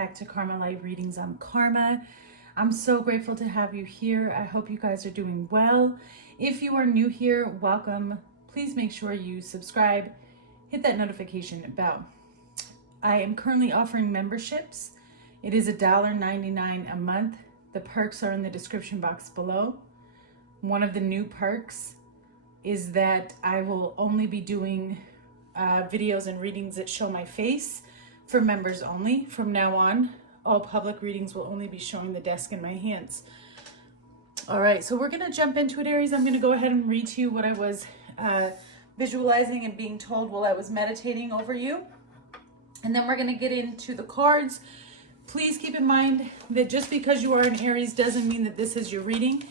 back to Karma Light Readings. I'm Karma. I'm so grateful to have you here. I hope you guys are doing well. If you are new here, welcome. Please make sure you subscribe, hit that notification bell. I am currently offering memberships. It is $1.99 a month. The perks are in the description box below. One of the new perks is that I will only be doing videos and readings that show my face for members only. From now on, all public readings will only be showing the desk and my hands. All right, so we're going to jump into it, Aries. I'm going to go ahead and read to you what I was visualizing and being told while I was meditating over you. And then we're going to get into the cards. Please keep in mind that just because you are an Aries doesn't mean that this is your reading.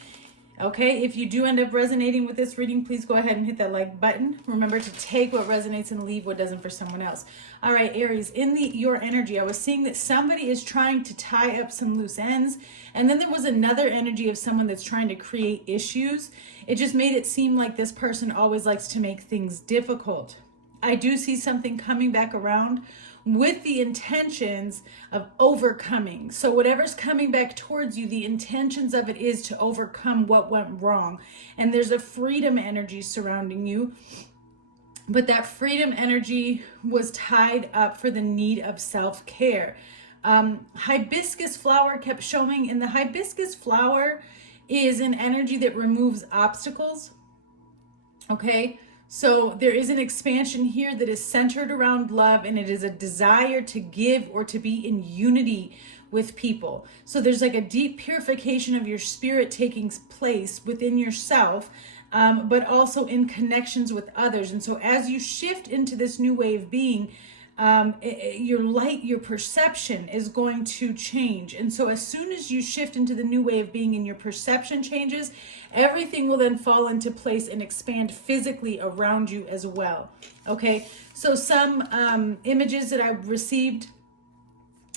Okay, if you do end up resonating with this reading, please go ahead and hit that like button. Remember to take what resonates and leave what doesn't for someone else. All right, Aries, in your energy, I was seeing that somebody is trying to tie up some loose ends. And then there was another energy of someone that's trying to create issues. It just made it seem like this person always likes to make things difficult. I do see something coming back around with the intentions of overcoming. So whatever's coming back towards you, the intentions of it is to overcome what went wrong. And there's a freedom energy surrounding you. But that freedom energy was tied up for the need of self-care. Hibiscus flower kept showing, and the hibiscus flower is an energy that removes obstacles. Okay? So there is an expansion here that is centered around love, and it is a desire to give or to be in unity with people. So there's like a deep purification of your spirit taking place within yourself, but also in connections with others. And so as you shift into this new way of being, your light, your perception is going to change. And so as soon as you shift into the new way of being and your perception changes, everything will then fall into place and expand physically around you as well. Okay, so some images that I've received,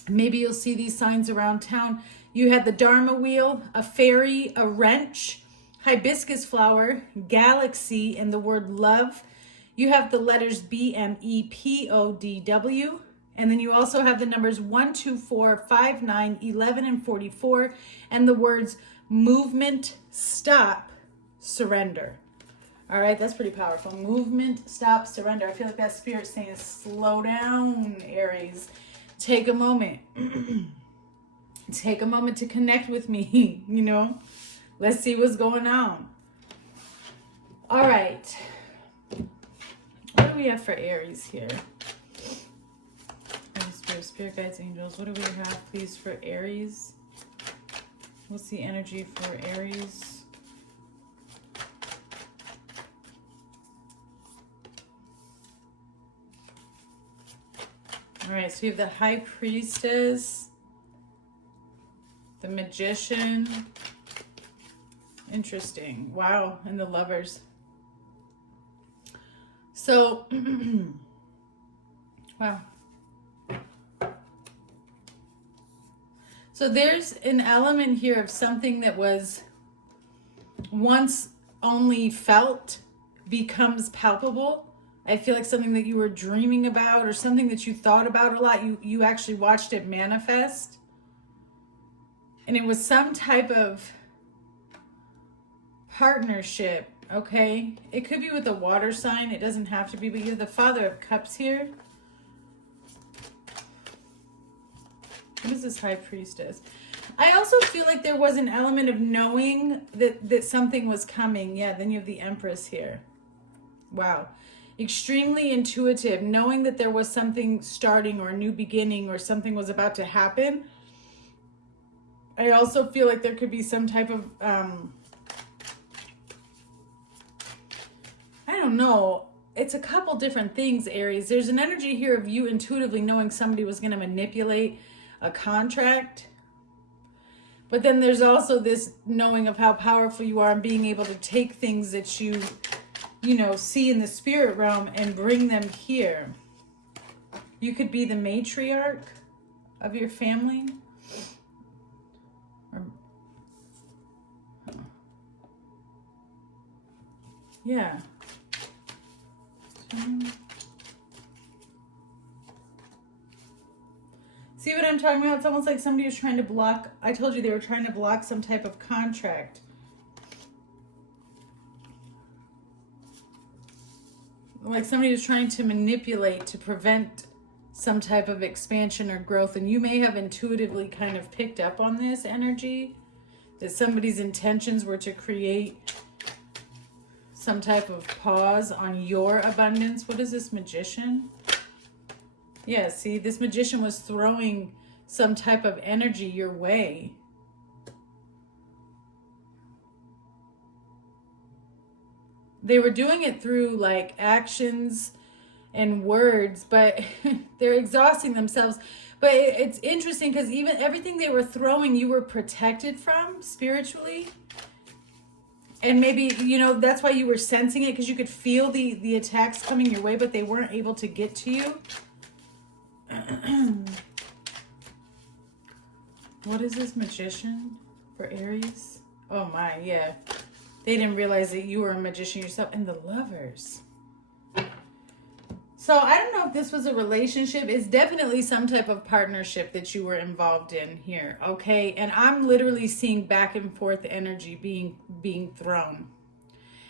maybe you'll see these signs around town. You had the Dharma wheel, a fairy, a wrench, hibiscus flower, galaxy, and the word love. You have the letters B, M, E, P, O, D, W. And then you also have the numbers 1, 2, 4, 5, 9, 11, and 44. And the words movement, stop, surrender. All right, that's pretty powerful. Movement, stop, surrender. I feel like that spirit saying, slow down, Aries. Take a moment. Take a moment to connect with me, you know. Let's see what's going on. All right. What do we have for Aries here? Spirit guides, angels. What do we have, please, for Aries? What's the energy for Aries? All right, so you have the High Priestess, the Magician. Interesting. Wow, and the Lovers. So, wow. So there's an element here of something that was once only felt becomes palpable. I feel like something that you were dreaming about or something that you thought about a lot, you actually watched it manifest. And it was some type of partnership. Okay, it could be with a water sign. It doesn't have to be, but you have the Father of Cups here. What is this High Priestess? I also feel like there was an element of knowing that something was coming. Yeah, then you have the Empress here. Wow. Extremely intuitive, knowing that there was something starting or a new beginning or something was about to happen. I also feel like there could be some type of... I don't know. It's a couple different things, Aries. There's an energy here of you intuitively knowing somebody was going to manipulate a contract. But then there's also this knowing of how powerful you are and being able to take things that you know, see in the spirit realm and bring them here. You could be the matriarch of your family. Yeah. See what I'm talking about? It's almost like somebody was trying to block. I told you they were trying to block some type of contract. Like somebody was trying to manipulate to prevent some type of expansion or growth. And you may have intuitively kind of picked up on this energy, that somebody's intentions were to create some type of pause on your abundance. What is this Magician? Yeah, see, this Magician was throwing some type of energy your way. They were doing it through like actions and words, but they're exhausting themselves. But it's interesting because even everything they were throwing, you were protected from spiritually. And maybe, you know, that's why you were sensing it, because you could feel the attacks coming your way, but they weren't able to get to you. What is this Magician for Aries? Oh my, yeah. They didn't realize that you were a magician yourself. And the Lovers. So I don't know if this was a relationship. It's definitely some type of partnership that you were involved in here, okay? And I'm literally seeing back and forth energy being thrown.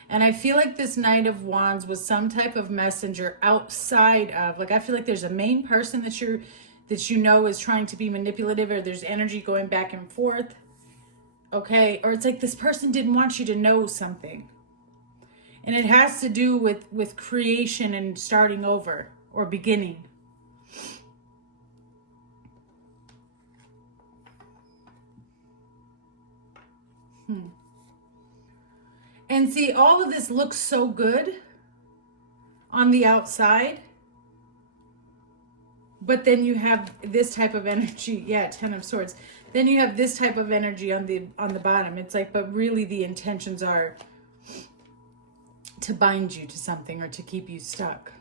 And I feel like this Knight of Wands was some type of messenger outside of, like, I feel like there's a main person that you know is trying to be manipulative, or there's energy going back and forth. Okay, or it's like this person didn't want you to know something. And it has to do with creation and starting over or beginning. And see, all of this looks so good on the outside. But then you have this type of energy. Yeah, Ten of Swords. Then you have this type of energy on the bottom. It's like, but really the intentions are to bind you to something or to keep you stuck.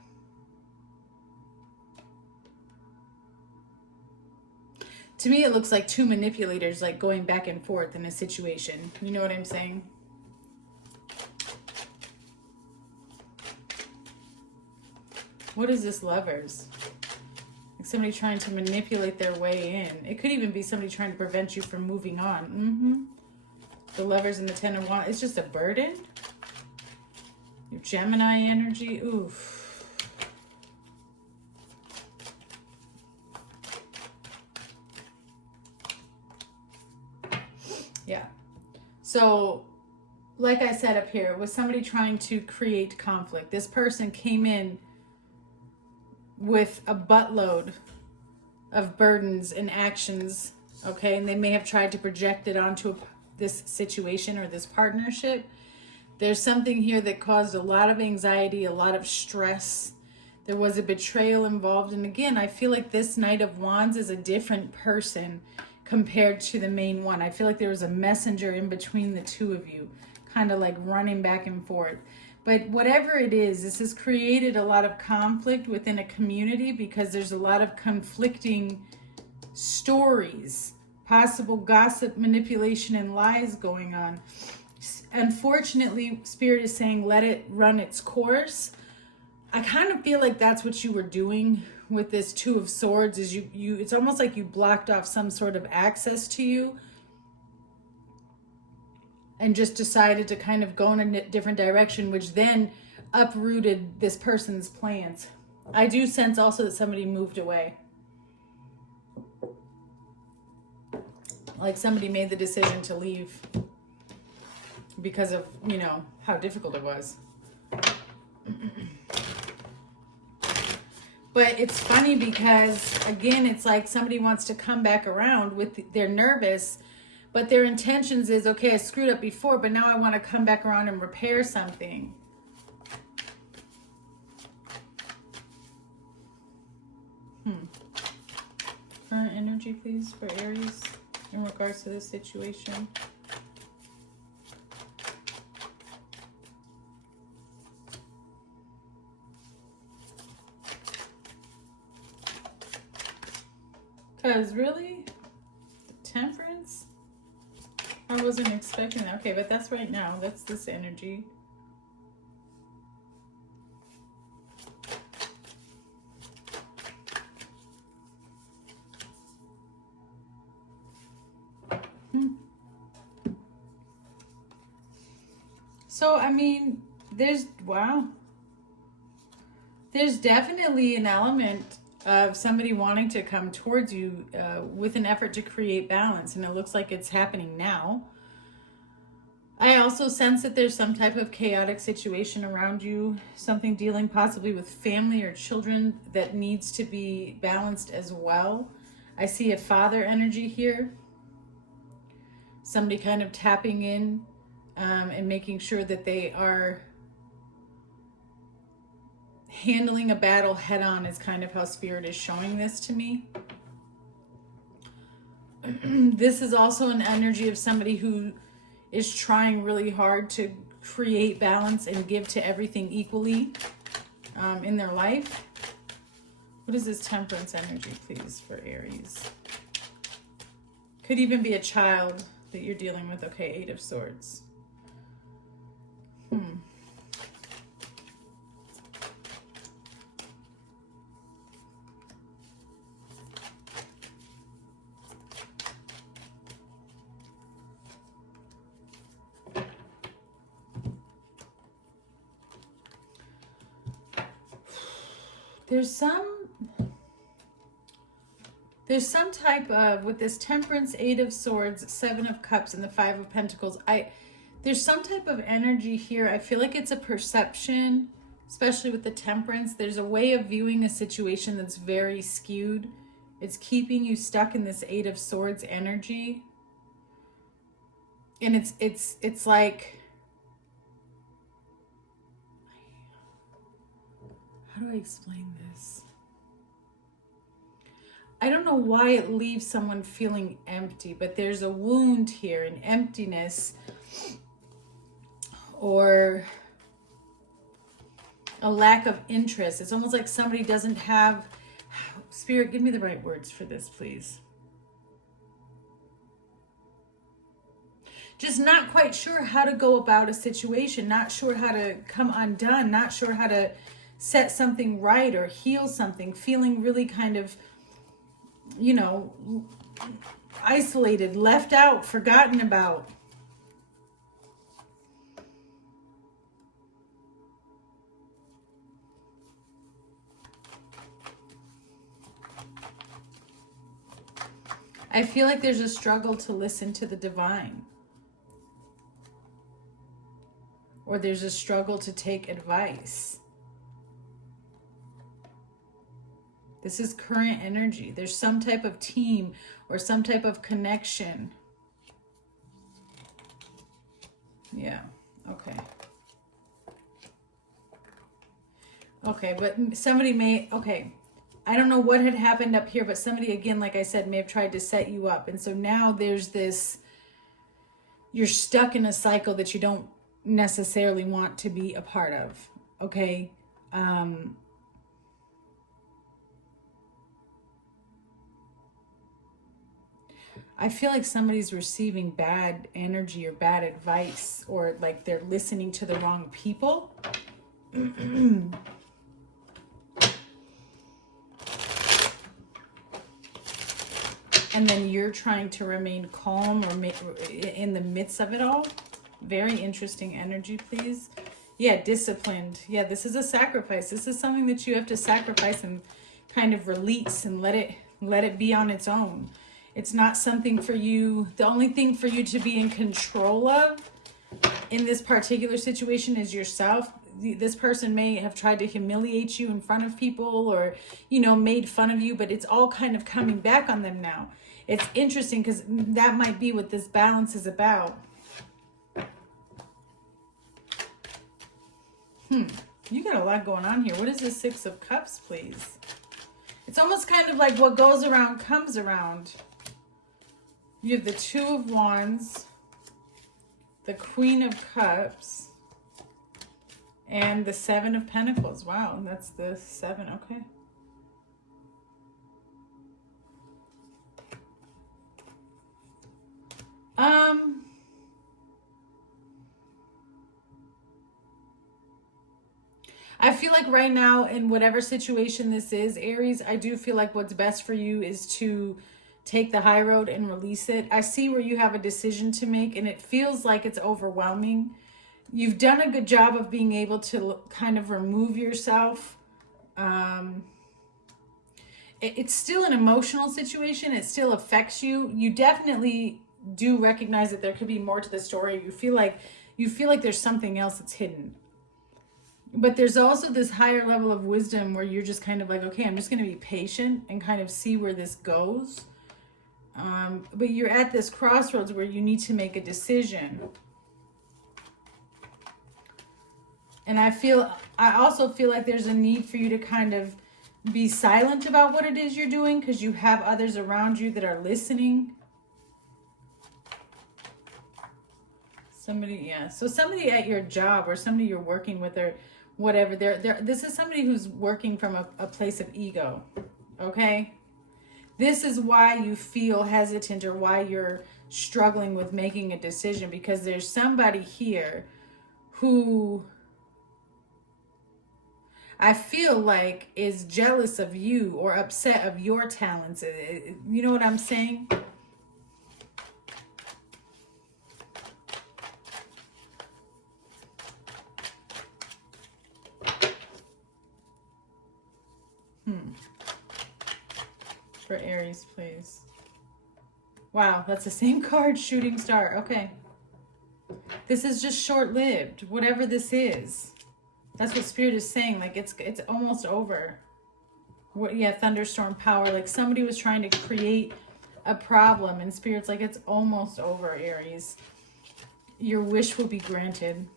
To me, it looks like two manipulators like going back and forth in a situation. You know what I'm saying? What is this Lovers? Like somebody trying to manipulate their way in. It could even be somebody trying to prevent you from moving on. The Lovers and the Ten of Wands. It's just a burden. Your Gemini energy. Oof. Yeah. So, like I said up here, it was somebody trying to create conflict. This person came in with a buttload of burdens and actions, okay? And they may have tried to project it onto this situation or this partnership. There's something here that caused a lot of anxiety, a lot of stress. There was a betrayal involved. And again, I feel like this Knight of Wands is a different person compared to the main one. I feel like there was a messenger in between the two of you, kind of like running back and forth. But whatever it is, this has created a lot of conflict within a community because there's a lot of conflicting stories, possible gossip, manipulation, and lies going on. Unfortunately, Spirit is saying let it run its course. I kind of feel like that's what you were doing with this Two of Swords, is you it's almost like you blocked off some sort of access to you and just decided to kind of go in a different direction, which then uprooted this person's plans. I do sense also that somebody moved away. Like somebody made the decision to leave because of, you know, how difficult it was. But it's funny because, again, it's like somebody wants to come back around with, they're nervous, but their intentions is, okay, I screwed up before, but now I want to come back around and repair something. Current energy, please, for Aries in regards to this situation. Because really, the Temperance, I wasn't expecting that. Okay, but that's right now. That's this energy. So, I mean, there's definitely an element of somebody wanting to come towards you with an effort to create balance, and it looks like it's happening now. I also sense that there's some type of chaotic situation around you, something dealing possibly with family or children that needs to be balanced as well. I see a father energy here, somebody kind of tapping in and making sure that they are handling a battle head on is kind of how Spirit is showing this to me. This is also an energy of somebody who is trying really hard to create balance and give to everything equally in their life. What is this Temperance energy, please, for Aries? Could even be a child that you're dealing with. Okay, Eight of Swords. There's some type of, with this Temperance, Eight of Swords, Seven of Cups, and the Five of Pentacles, there's some type of energy here. I feel like it's a perception, especially with the Temperance. There's a way of viewing a situation that's very skewed. It's keeping you stuck in this Eight of Swords energy. And it's like, how do I explain this? I don't know why it leaves someone feeling empty, but there's a wound here, an emptiness, or a lack of interest. It's almost like somebody doesn't have, Spirit, give me the right words for this, please. Just not quite sure how to go about a situation, not sure how to come undone, not sure how to set something right or heal something, feeling really kind of, you know, isolated, left out, forgotten about. I feel like there's a struggle to listen to the divine. Or there's a struggle to take advice. This is current energy. There's some type of team or some type of connection. Yeah, okay. Okay, but somebody may, okay. I don't know what had happened up here, but somebody, again, like I said, may have tried to set you up. And so now there's this, you're stuck in a cycle that you don't necessarily want to be a part of, okay? I feel like somebody's receiving bad energy or bad advice, or like they're listening to the wrong people. And then you're trying to remain calm or in the midst of it all. Very interesting energy, please. Yeah, disciplined. Yeah, this is a sacrifice. This is something that you have to sacrifice and kind of release and let it be on its own. It's not something for you. The only thing for you to be in control of in this particular situation is yourself. This person may have tried to humiliate you in front of people or, you know, made fun of you, but it's all kind of coming back on them now. It's interesting because that might be what this balance is about. You got a lot going on here. What is this Six of Cups, please? It's almost kind of like what goes around comes around. You have the Two of Wands, the Queen of Cups, and the Seven of Pentacles. Wow, and that's the seven. Okay. I feel like right now, in whatever situation this is, Aries, I do feel like what's best for you is to take the high road and release it. I see where you have a decision to make and it feels like it's overwhelming. You've done a good job of being able to kind of remove yourself. It's still an emotional situation. It still affects you. You definitely do recognize that there could be more to the story. You feel like there's something else that's hidden. But there's also this higher level of wisdom where you're just kind of like, okay, I'm just going to be patient and kind of see where this goes. But you're at this crossroads where you need to make a decision. And I also feel like there's a need for you to kind of be silent about what it is you're doing because you have others around you that are listening. So somebody at your job or somebody you're working with or whatever, this is somebody who's working from a place of ego, okay? This is why you feel hesitant or why you're struggling with making a decision, because there's somebody here who I feel like is jealous of you or upset of your talents. You know what I'm saying? For Aries, please. Wow, that's the same card, shooting star. Okay. This is just short-lived, whatever this is. That's what Spirit is saying. Like, it's almost over. Yeah, thunderstorm power. Like, somebody was trying to create a problem, and Spirit's like, it's almost over, Aries. Your wish will be granted.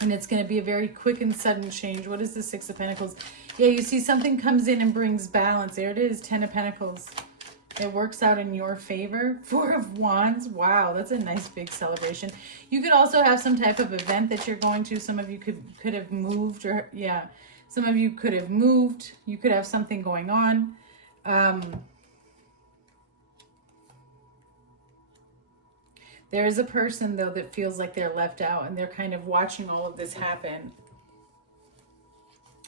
And it's going to be a very quick and sudden change. What is the Six of Pentacles? Yeah, you see something comes in and brings balance. There it is, Ten of Pentacles. It works out in your favor. Four of Wands. Wow, that's a nice big celebration. You could also have some type of event that you're going to. Some of you could have moved, or yeah, some of you could have moved. You could have something going on. There is a person, though, that feels like they're left out, and they're kind of watching all of this happen.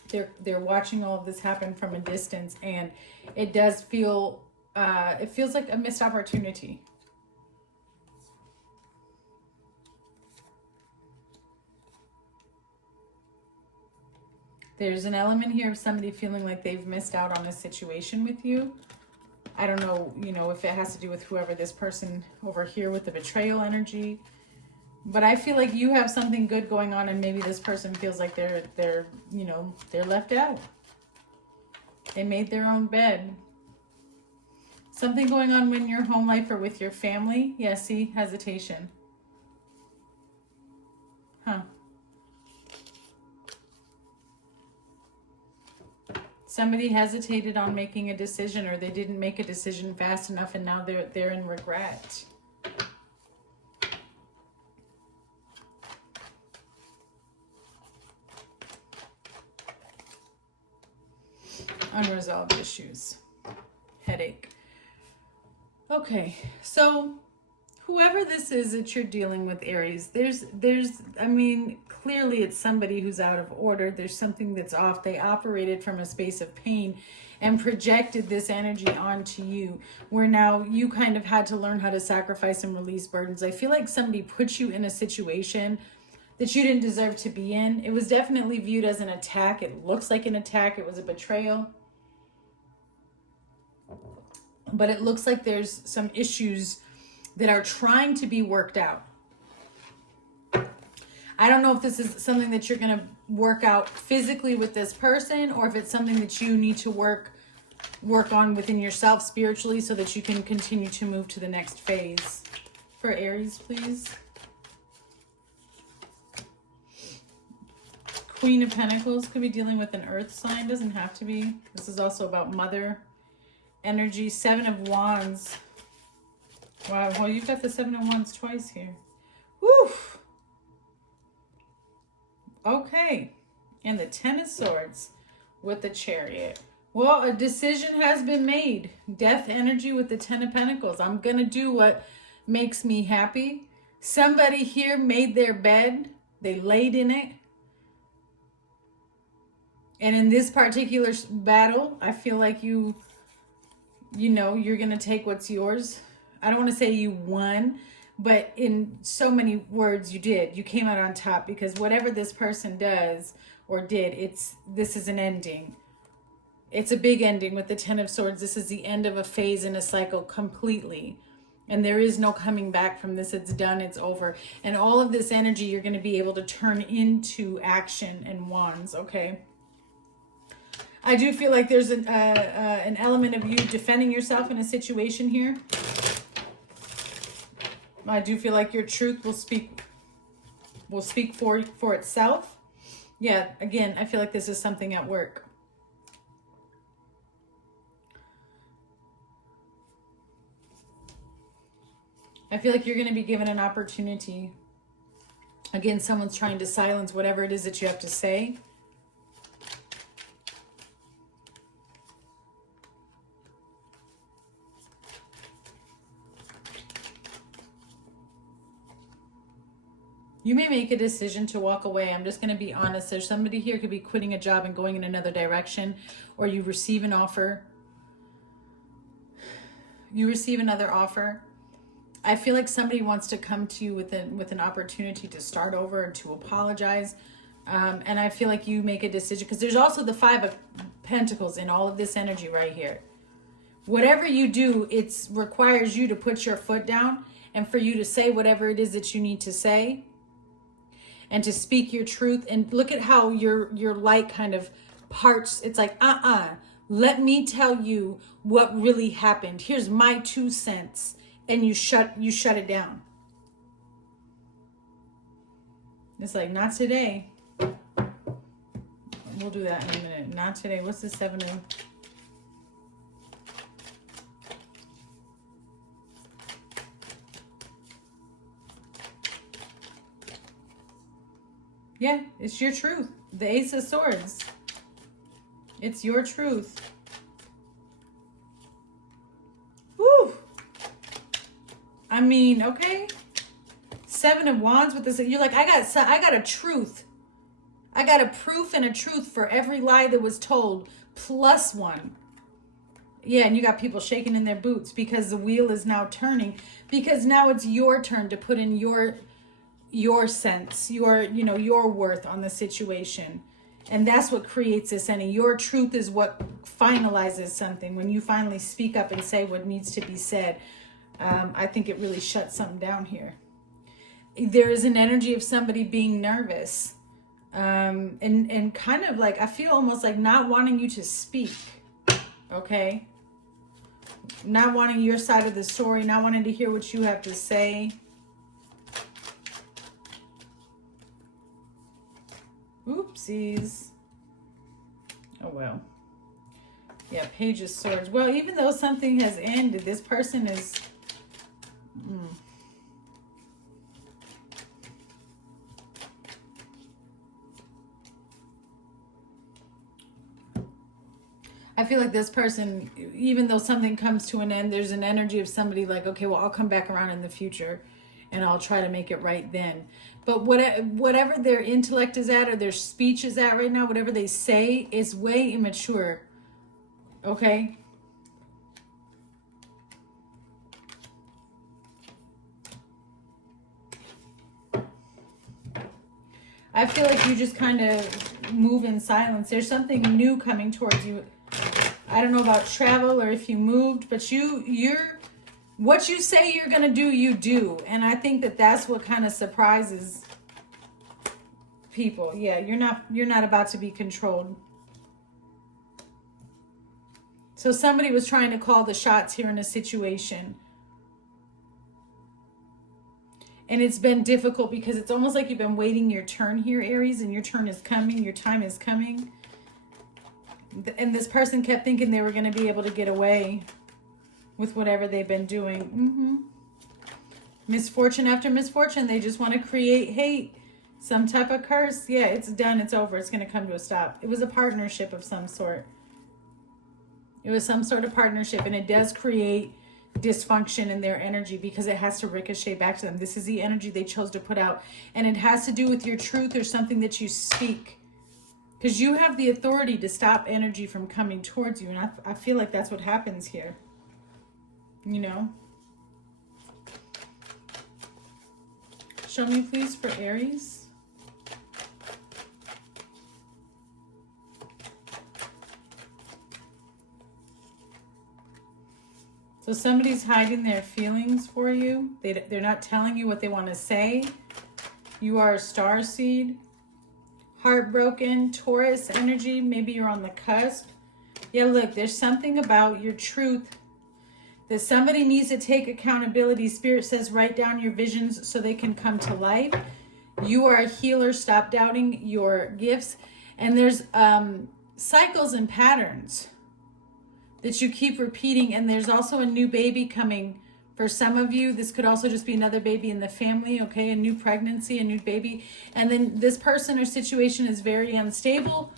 They're watching all of this happen from a distance, and it does feel, it feels like a missed opportunity. There's an element here of somebody feeling like they've missed out on a situation with you. I don't know, if it has to do with whoever this person over here with the betrayal energy. But I feel like you have something good going on, and maybe this person feels like they're left out. They made their own bed. Something going on in your home life or with your family. Yeah, see, hesitation. Huh. Somebody hesitated on making a decision, or they didn't make a decision fast enough, and now they're in regret. Unresolved issues. Headache. Okay, so whoever this is that you're dealing with, Aries, clearly it's somebody who's out of order. There's something that's off. They operated from a space of pain and projected this energy onto you, where now you kind of had to learn how to sacrifice and release burdens. I feel like somebody put you in a situation that you didn't deserve to be in. It was definitely viewed as an attack. It looks like an attack. It was a betrayal. But it looks like there's some issues that are trying to be worked out. I don't know if this is something that you're going to work out physically with this person, or if it's something that you need to work on within yourself spiritually so that you can continue to move to the next phase. For Aries, please. Queen of Pentacles could be dealing with an earth sign. Doesn't have to be. This is also about mother energy. Seven of Wands. Wow, well, you've got the Seven of Wands twice here. Woo! Okay. And the Ten of Swords with the Chariot. Well, a decision has been made. Death energy with the Ten of Pentacles. I'm going to do what makes me happy. Somebody here made their bed. They laid in it. And in this particular battle, I feel like you you know, you're going to take what's yours. I don't want to say you won, but in so many words you did. You came out on top, because whatever this person does or did, this is an ending. It's a big ending with the Ten of Swords. This is the end of a phase in a cycle completely. And there is no coming back from this. It's done. It's over. And all of this energy you're going to be able to turn into action and wands, okay? I do feel like there's an element of you defending yourself in a situation here. I do feel like your truth will speak for itself. Yeah, again, I feel like this is something at work. I feel like you're going to be given an opportunity. Again, someone's trying to silence whatever it is that you have to say. You may make a decision to walk away. I'm just going to be honest. There's somebody here could be quitting a job and going in another direction, or you receive an offer. You receive another offer. I feel like somebody wants to come to you with an opportunity to start over and to apologize. And I feel like you make a decision, because there's also the Five of Pentacles in all of this energy right here. Whatever you do, it requires you to put your foot down and for you to say whatever it is that you need to say. And to speak your truth. And look at how your light kind of parts. It's like, let me tell you what really happened. Here's my 2 cents. And you shut it down. It's like, not today. We'll do that in a minute. Not today. What's the 7 of... Yeah, it's your truth. The Ace of Swords. It's your truth. Woo! I mean, okay. 7 of Wands with this. You're like, I got a truth. I got a proof and a truth for every lie that was told. +1. Yeah, and you got people shaking in their boots because the wheel is now turning. Because now it's your turn to put in your sense, your worth on the situation. And that's what creates this ending. Your truth is what finalizes something. When you finally speak up and say what needs to be said, I think it really shuts something down here. There is an energy of somebody being nervous. And kind of like, I feel almost like not wanting you to speak. Okay? Not wanting your side of the story, not wanting to hear what you have to say. Oopsies. Oh, well. Yeah, Page of Swords. Well, even though something has ended, this person is... I feel like this person, even though something comes to an end, there's an energy of somebody like, okay, well, I'll come back around in the future and I'll try to make it right then. But whatever their intellect is at or their speech is at right now, whatever they say is way immature. Okay? I feel like you just kind of move in silence. There's something new coming towards you. I don't know about travel or if you moved, but you're what you say you're going to do, you do. And I think that that's what kind of surprises people. Yeah, you're not about to be controlled. So somebody was trying to call the shots here in a situation. And it's been difficult because it's almost like you've been waiting your turn here, Aries, and your turn is coming. Your time is coming. And this person kept thinking they were going to be able to get away with whatever they've been doing. Misfortune after misfortune. They just want to create hate. Some type of curse. Yeah, it's done. It's over. It's going to come to a stop. It was a partnership of some sort. It was some sort of partnership. And it does create dysfunction in their energy because it has to ricochet back to them. This is the energy they chose to put out. And it has to do with your truth or something that you speak. Because you have the authority to stop energy from coming towards you. And I feel like that's what happens here. you know. Show me, please, for Aries. So somebody's hiding their feelings for you. They're not telling you what they want to say. You are a starseed. Heartbroken, Taurus energy. Maybe you're on the cusp. Yeah, look, there's something about your truth that somebody needs to take accountability. Spirit says write down your visions so they can come to life. You are a healer. Stop doubting your gifts. And there's cycles and patterns that you keep repeating. And there's also a new baby coming for some of you. This could also just be another baby in the family, okay? A new pregnancy, a new baby. And then this person or situation is very unstable.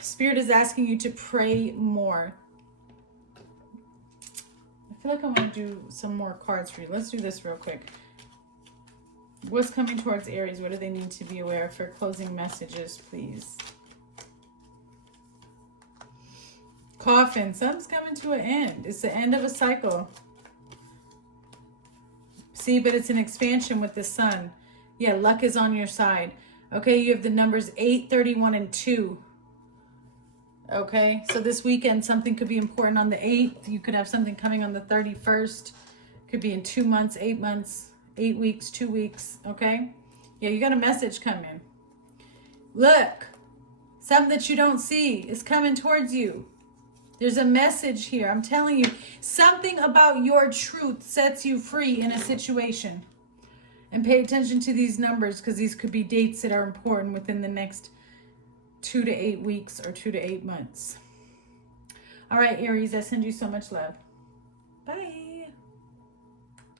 Spirit is asking you to pray more. I feel like I want to do some more cards for you. Let's do this real quick. What's coming towards Aries? What do they need to be aware of for closing messages, please? Coffin. Something's coming to an end. It's the end of a cycle. See, but it's an expansion with the sun. Yeah, luck is on your side. Okay, you have the numbers 8, 31, and 2. Okay, so this weekend something could be important on the 8th. You could have something coming on the 31st. Could be in 2 months, 8 months, 8 weeks, 2 weeks. Okay, yeah, you got a message coming. Look, something that you don't see is coming towards you. There's a message here. I'm telling you, something about your truth sets you free in a situation. And pay attention to these numbers because these could be dates that are important within the next 2 to 8 weeks or 2 to 8 months. All right, Aries, I send you so much love. Bye.